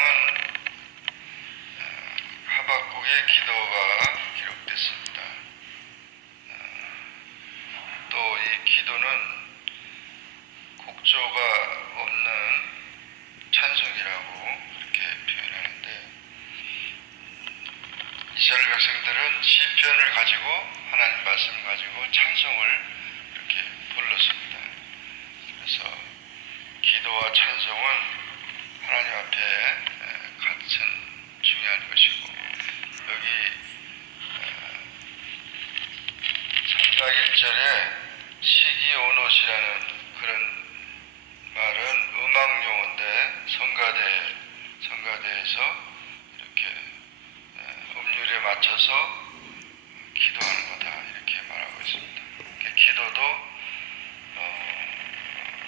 내용은 하박국의 기도가 기록됐습니다. 또 이 기도는 곡조가 없는 찬송이라고 그렇게 표현하는데, 이스라엘 백성들은 시편을 가지고 하나님 말씀을 가지고 찬송을 이렇게 불렀습니다. 그래서 기도와 찬송은 하나님 앞에 같은 중요한 것이고, 여기 3장 1절에 시기오노시라는 그런 말은 음악 용어인데, 성가대에서 이렇게 음률에 맞춰서 기도하는 거다 이렇게 말하고 있습니다. 기도도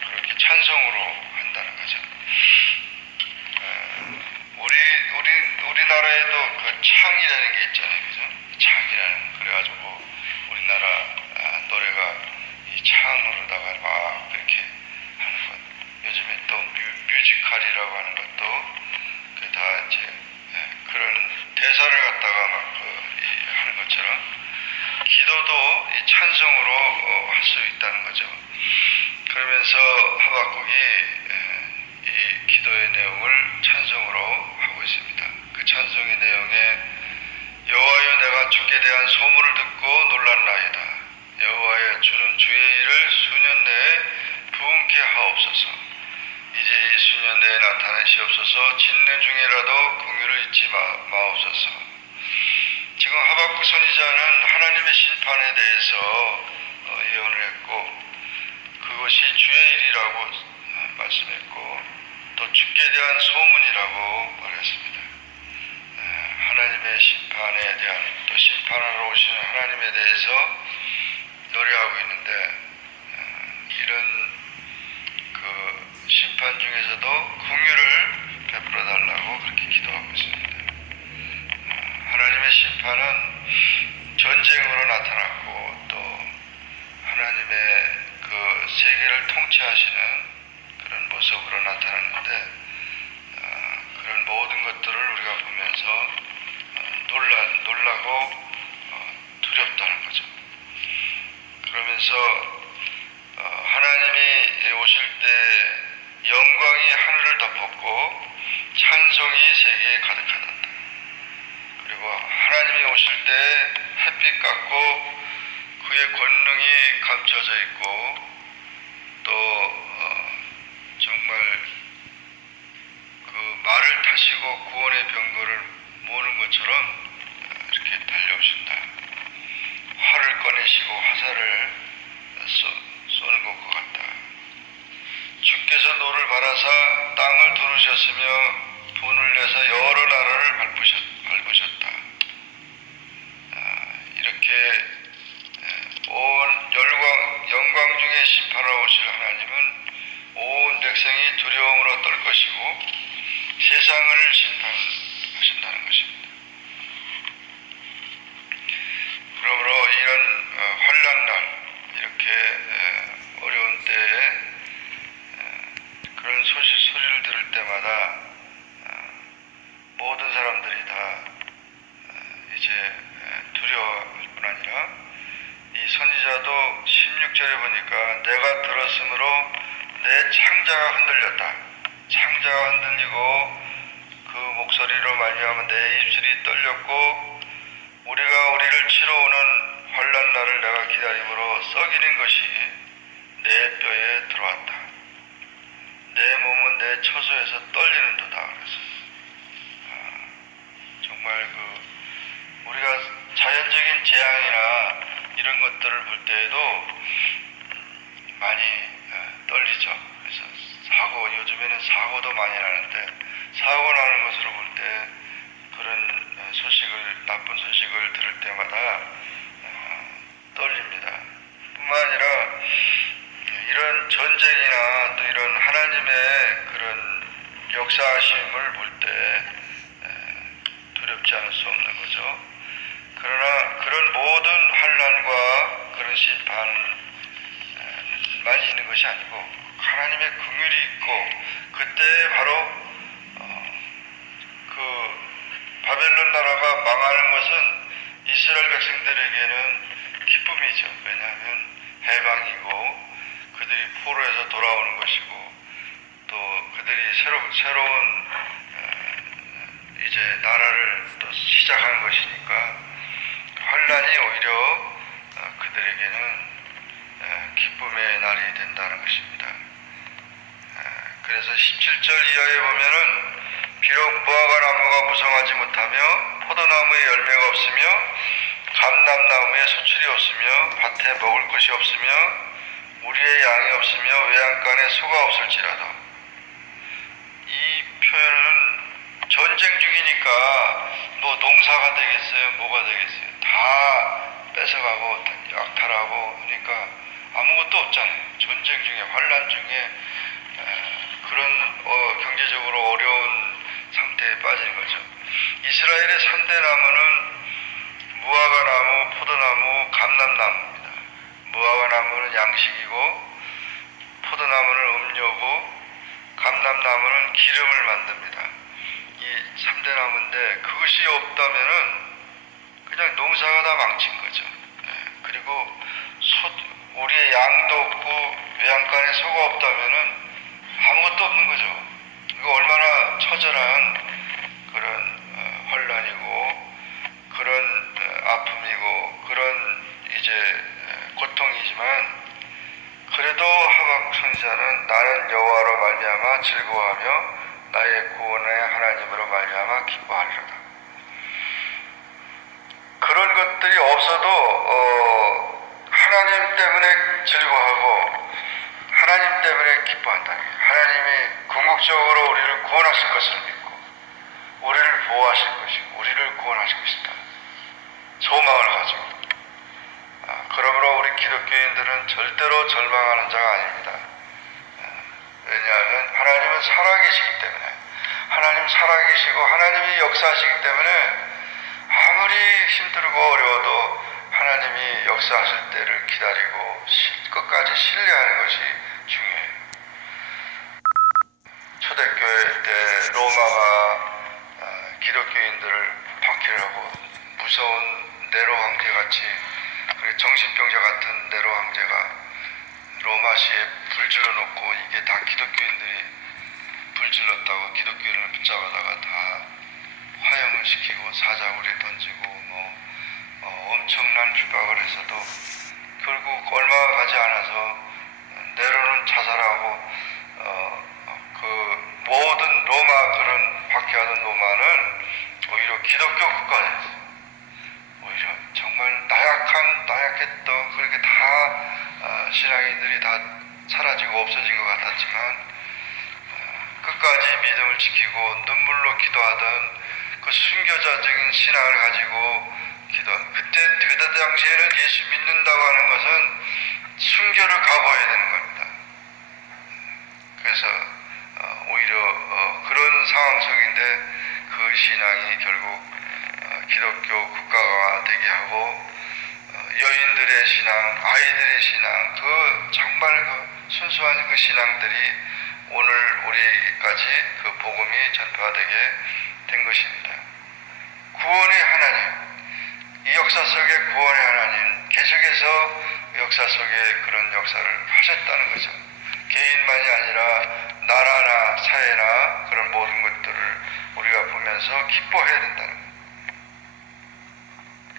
그렇게 찬송으로 한다는 거죠. 우리나라에도 그 창이라는 게 있잖아요, 그죠? 창이라는, 그래가지고 우리나라 노래가 이 창으로다가 막 그렇게 하는 것. 요즘에 또 뮤지컬이라고 하는 것도 그 다 이제 그런 대사를 갖다가 막 하는 것처럼 기도도 이 찬송으로 할 수 있다는 거죠. 그러면서 하박국이 이 기도의 내용을 찬송으로 하고 있습니다. 그 찬송의 내용에 여호와여, 내가 주께 대한 소문을 듣고 놀랐나이다. 여호와여, 주는 주의 일을 수년 내에 부응케 하옵소서. 이제 이 수년 내에 나타내시옵소서. 진내 중에라도 긍휼을 잊지 마옵소서. 지금 하박국 선지자는 하나님의 심판에 대해서 예언을 했고, 그것이 주의 일이라고 말씀했고, 또 주께 대한 소문이라고 말했습니다. 하나님의 심판에 대한, 또 심판하러 오시는 하나님에 대해서 노래하고 있는데, 이런 그 심판 중에서도 긍휼을 베풀어 달라고 그렇게 기도하고 있습니다. 하나님의 심판은 전쟁으로 나타났고, 또 하나님의 그 세계를 통치하시는 그런 모습으로 나타났는데, 그런 모든 것들을 우리가 보면서 놀라고 두렵다는 거죠. 그러면서 하나님이 오실 때 영광이 하늘을 덮었고 찬송이 세계에 가득하다. 그리고 하나님이 오실 때 햇빛 같고 그의 권능이 감춰져 있고, 또 정말 그 말을 타시고 구원의 병거를 모는 것처럼 이렇게 달려오신다. 활을 꺼내시고 화살을 쏘는 것과 같다. 주께서 노를 바라사 땅을 두르셨으며 분을 내서 여러 나라를 밟으셨다. 이렇게 온 영광 중에 심판하러 오실 하나님은 온 백성이 두려움으로 떨 것이고 세상을 심판하신다는 것입니다. 그러므로 이런 환난날, 이렇게 어려운 때에 그런 소리를 들을 때마다 모든 사람들이 다 이제 두려워할 뿐 아니라, 이 선지자도 16절에 보니까 내가 들었으므로 내 창자가 흔들렸다. 창자가 흔들리고 그 목소리로 말미암아 내 입술이 떨렸고, 우리가 우리를 치러 오는 환난 날을 내가 기다림으로 썩이는 것이 내 뼈에 들어왔다. 내 몸은 내 처소에서 떨리는도다. 그래서 정말 우리가 자연적인 재앙이나 이런 것들을 볼 때에도 많이 떨리죠. 그래서 요즘에는 사고도 많이 나는데, 사고 나는 것으로 볼 때 그런 나쁜 소식을 들을 때마다 떨립니다. 뿐만 아니라 이런 전쟁이나 또 이런 하나님의 그런 역사하심을 볼 때 두렵지 않을 수 없는 거죠. 그러나 그런 모든 환난과 그런 심판만이 있는 것이 아니고 하나님의 긍휼이 있고, 그때 바로 것이니까 환란이 오히려 그들에게는 기쁨의 날이 된다는 것입니다. 그래서 17절 이하에 보면은 비록 무화과 나무가 무성하지 못하며 포도나무에 열매가 없으며 감람나무에 소출이 없으며 밭에 먹을 것이 없으며 우리의 양이 없으며 외양간에 소가 없을지라도, 이 표현은 전쟁 중이니까 뭐 농사가 되겠어요, 뭐가 되겠어요, 다 뺏어가고 약탈하고 하니까 아무것도 없잖아요. 전쟁 중에, 환란 중에 그런 경제적으로 어려운 상태에 빠지는 거죠. 이스라엘의 3대 나무는 무화과 나무, 포도나무, 감람나무입니다. 무화과 나무는 양식이고 포도나무는 음료고 감람나무는 기름을 만듭니다. 이 3대 나무인데 그것이 없다면은 그냥 농사가 다 망친 거죠. 그리고 우리의 양도 없고 외양간에 소가 없다면은 아무것도 없는 거죠. 이거 얼마나 처절한 그런 환란이고 그런 아픔이고 그런 이제 고통이지만, 그래도 하박국 선지자는 나는 여호와로 말미암아 즐거워하며 나의 구원의 하나님으로 말미암아 기뻐하리로다. 그런 것들이 없어도 하나님 때문에 즐거워하고 하나님 때문에 기뻐한다. 하나님이 궁극적으로 우리를 구원하실 것을 믿고 우리를 보호하실 것이고 우리를 구원하실 것이다. 소망을 가지고. 그러므로 우리 기독교인들은 절대로 절망하는 자가 아닙니다. 왜냐하면 하나님은 살아계시기 때문에, 하나님 살아계시고 하나님이 역사하시기 때문에 아무리 힘들고 어려워도 하나님이 역사하실 때를 기다리고 끝까지 신뢰하는 것이 중요해요. 초대교회 때 로마가 기독교인들을 박해하고 무서운 네로 황제같이, 그리고 정신병자 같은 네로 황제가 로마시에 불질러 놓고 이게 다 기독교인들이 불질렀다고 기독교인을 붙잡아다가 다 화형을 시키고 사자굴에 던지고 엄청난 핍박을 해서도 결국 얼마 가지 않아서 네로는 자살하고 그 모든 로마 그런 박해하던 로마는 오히려 기독교 국가였어요. 오히려 정말 나약했던 그렇게 다 신앙인들이 다 사라지고 없어진 것 같았지만 끝까지 믿음을 지키고 눈물로 기도하던 그 순교자적인 신앙을 가지고 그때 당시에는 예수 믿는다고 하는 것은 순교를 각오해야 되는 겁니다. 그래서 오히려 그런 상황 속인데 그 신앙이 결국 기독교 국가가 되게 하고 여인들의 신앙, 아이들의 신앙, 그 정말 그 순수한 그 신앙들이 오늘 우리까지 그 복음이 전파되게 된 것입니다. 구원의 하나님, 이 역사 속에 구원의 하나님 계속해서 역사 속에 그런 역사를 하셨다는 거죠. 개인만이 아니라 나라나 사회나 그런 모든 것들을 우리가 보면서 기뻐해야 된다는 거예요.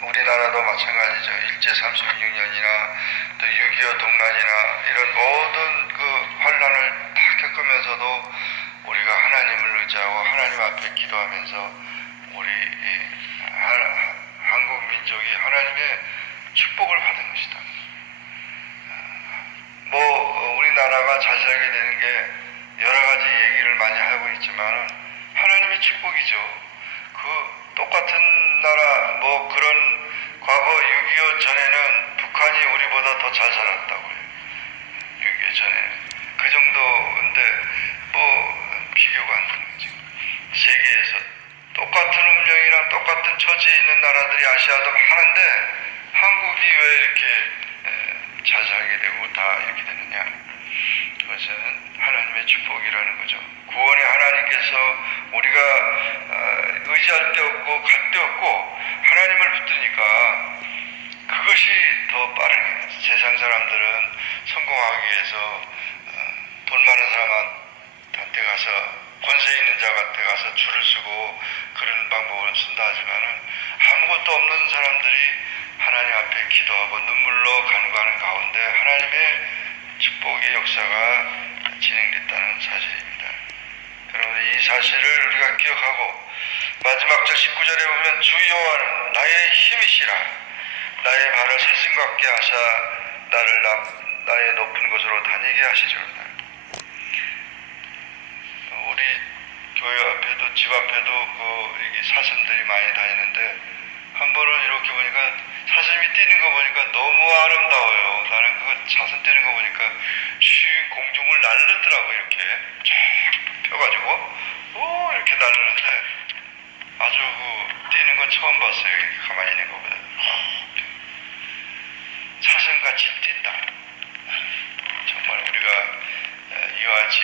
우리나라도 마찬가지죠. 일제 36년이나 또 6.25 동란이나 이런 모든 그 환란을 다 겪으면서도 우리가 하나님을 의지하고 하나님 앞에 기도하면서 우리 한국 민족이 하나님의 축복을 받은 것이다. 우리나라가 잘 살게 되는 게 여러 가지 얘기를 많이 하고 있지만은 하나님의 축복이죠. 그 똑같은 나라 그런 과거 6.25 전에는 북한이 우리보다 더 잘 살았다고요. 6.25 전에는 그 정도인데 비교가 안 되는 거죠. 세계에서 똑같은 운명이나 똑같은 처지에 있는 나라들이 아시아도 많은데 한국이 왜 이렇게 잘 살게 되고 다 이렇게 되느냐. 그것은 하나님의 축복이라는 거죠. 구원의 하나님께서 우리가 의지할 데 없고 갈 데 없고 하나님을 붙드니까 그것이 더 빠르게, 세상 사람들은 성공하기 위해서 돈 많은 사람한테 가서 권세 있는 자한테 가서 줄을 서고 그런 방법을 쓴다 하지만은 아무것도 없는 사람들이 하나님 앞에 기도하고 눈물로 간구하는 가운데 하나님의 축복의 역사가 진행됐다는 사실입니다. 여러분, 이 사실을 우리가 기억하고 마지막 절 19절에 보면 주 여호와는 나의 힘이시라 나의 발을 사슴 같게 하사 나를 나의 높은 곳으로 다니게 하시리로다. 우리 교회 앞에도 집 앞에도 이렇게 사슴들이 많이 다니는데 한 번은 이렇게 보니까 사슴이 뛰는 거 보니까 너무 아름다워요. 나는 그 사슴 뛰는 거 보니까 쉬 공중을 날르더라고. 이렇게 쫙 펴가지고 이렇게 날르는데 아주 뛰는 거 처음 봤어요. 이렇게 가만히 있는 것보다 사슴같이 뛴다. 정말 우리가 이와 같이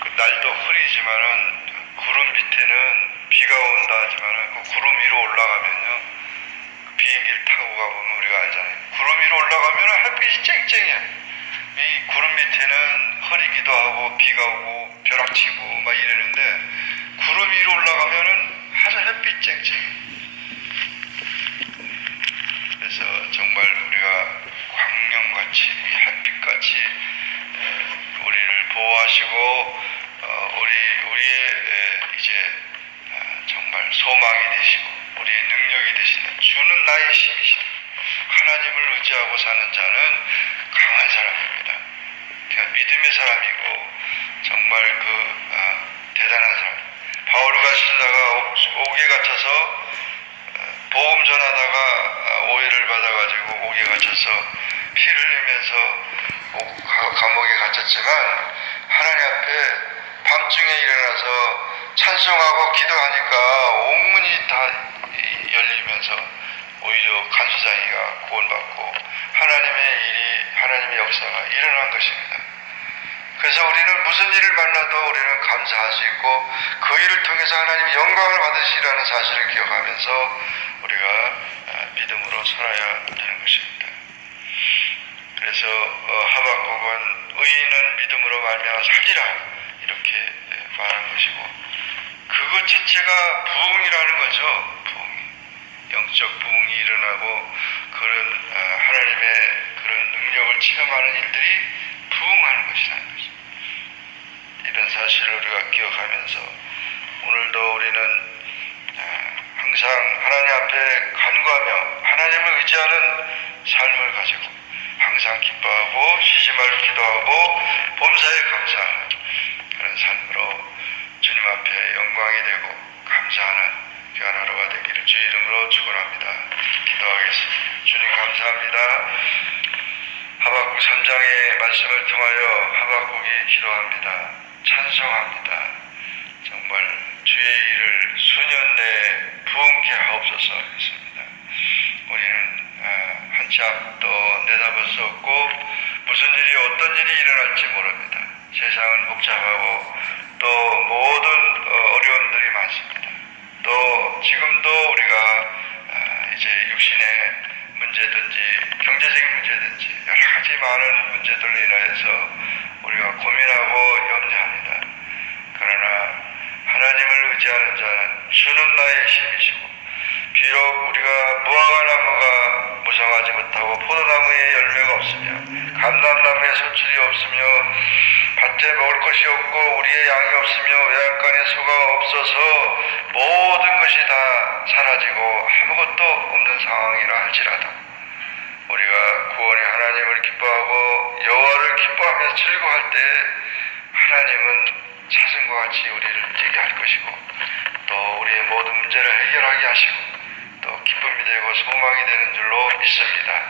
그 날도 흐리지만은 구름 밑에는 비가 온다 하지만은 그 구름 위로 올라가면요, 그 비행기를 타고 가보면 우리가 알잖아요. 구름 위로 올라가면은 햇빛이 쨍쨍해. 이 구름 밑에는 흐리기도 하고 비가 오고 벼락치고 막 이러는데 구름 위로 올라가면은 아주 햇빛 쨍쨍해. 그래서 정말 우리가 광명같이 햇빛같이 우리를 보호하시고 우리의 이제 정말 소망이 되시고 우리의 능력이 되시는 주는 나의 힘이시다. 하나님을 의지하고 사는 자는 강한 사람입니다. 그러니까 믿음의 사람이고 정말 대단한 사람. 바울과 실라가 옥에 갇혀서 복음 전하다가 오해를 받아가지고 옥에 갇혀서 피를 흘리면서 감옥에 갇혔지만 하나님 앞에 밤중에 일어나서 찬송하고 기도하니까 온문이 다 열리면서 오히려 간수장이가 구원받고 하나님의 역사가 일어난 것입니다. 그래서 우리는 무슨 일을 만나도 우리는 감사할 수 있고 그 일을 통해서 하나님이 영광을 받으시라는 사실을 기억하면서 우리가 믿음으로 살아야 되는 것입니다. 그래서 하박국은 의인은 믿음으로 말미암아 살리라 이렇게 말한 것이고 그것 자체가 부흥이라는 거죠. 영적 부흥이 일어나고 그런 하나님의 그런 능력을 체험하는 일들이 부흥하는 것이라는 거죠. 이런 사실을 우리가 기억하면서 오늘도 우리는 항상 하나님 앞에 간구하며 하나님을 의지하는 삶을 가지고 항상 기뻐하고 쉬지 말고 기도하고 범사에 감사하는 그런 삶으로 주님 앞에 영광이 되고 감사하는 귀한 하루가 되기를 주의 이름으로 축원합니다. 기도하겠습니다. 주님 감사합니다. 하박국 3장의 말씀을 통하여 하박국이 기도합니다. 찬송합니다. 정말 주의 일을 수년 내에 부흥케 하옵소서 했습니다. 우리는 한참 또 내다볼 수 없고 무슨 일이 어떤 일이 일어날지 모릅니다. 세상은 복잡하고 또 모든 어려움들이 많습니다. 또 지금도 우리가 이제 육신의 문제든지 경제적인 문제든지 여러 가지 많은 문제들로 인하여서 우리가 고민하고 염려합니다. 그러나 하나님을 의지하는 자는 주는 나의 힘이시고 비록 우리가 무화과나무가 무성하지 못하고 포도나무에 열매가 없으며 감람나무에 소출이 없으며 밭에 먹을 것이 없고 우리의 양이 없으며 외양간에 소가 없어서 모든 것이 다 사라지고 아무것도 없는 상황이라 할지라도 우리가 구원의 하나님을 기뻐하고 여호와를 기뻐하며 즐거워할 때 하나님은 사슴과 같이 우리를 뛰게 할 것이고 또 우리의 모든 문제를 해결하게 하시고 또 기쁨이 되고 소망이 되는 줄로 믿습니다.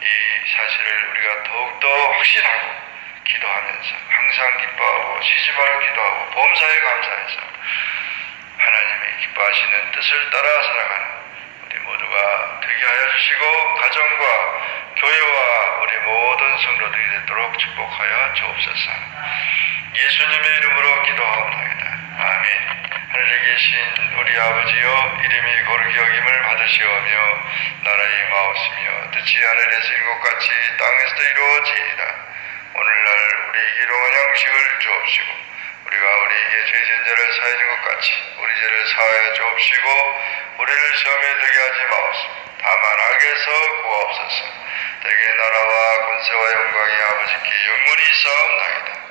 이 사실을 우리가 더욱더 확신하고 기도하면서 항상 기뻐하고 쉬지 말고 기도하고 범사에 감사해서 하나님이 기뻐하시는 뜻을 따라 살아가는 우리 모두가 되게 하여 주시고 가정과 교회와 우리 모든 성도들이 되도록 축복하여 주옵소서. 예수님의 이름으로 기도하옵나이다. 아멘. 하늘에 계신 우리 아버지여 이름이 거룩히 여김을 받으시오며 나라의 마옵시며 뜻이 하늘에서 이룬 것 같이 땅에서도 이루어지이다. 오늘날 우리에게 일용할 양식을 주옵시고 우리가 우리에게 죄 지은 자를 사해 준 것 같이 우리 죄를 사하여 주옵시고 우리를 시험에 들게 하지 마옵소서. 다만 악에서 구하옵소서. 대개 나라와 권세와 영광이 아버지께 영원히 있사옵나이다.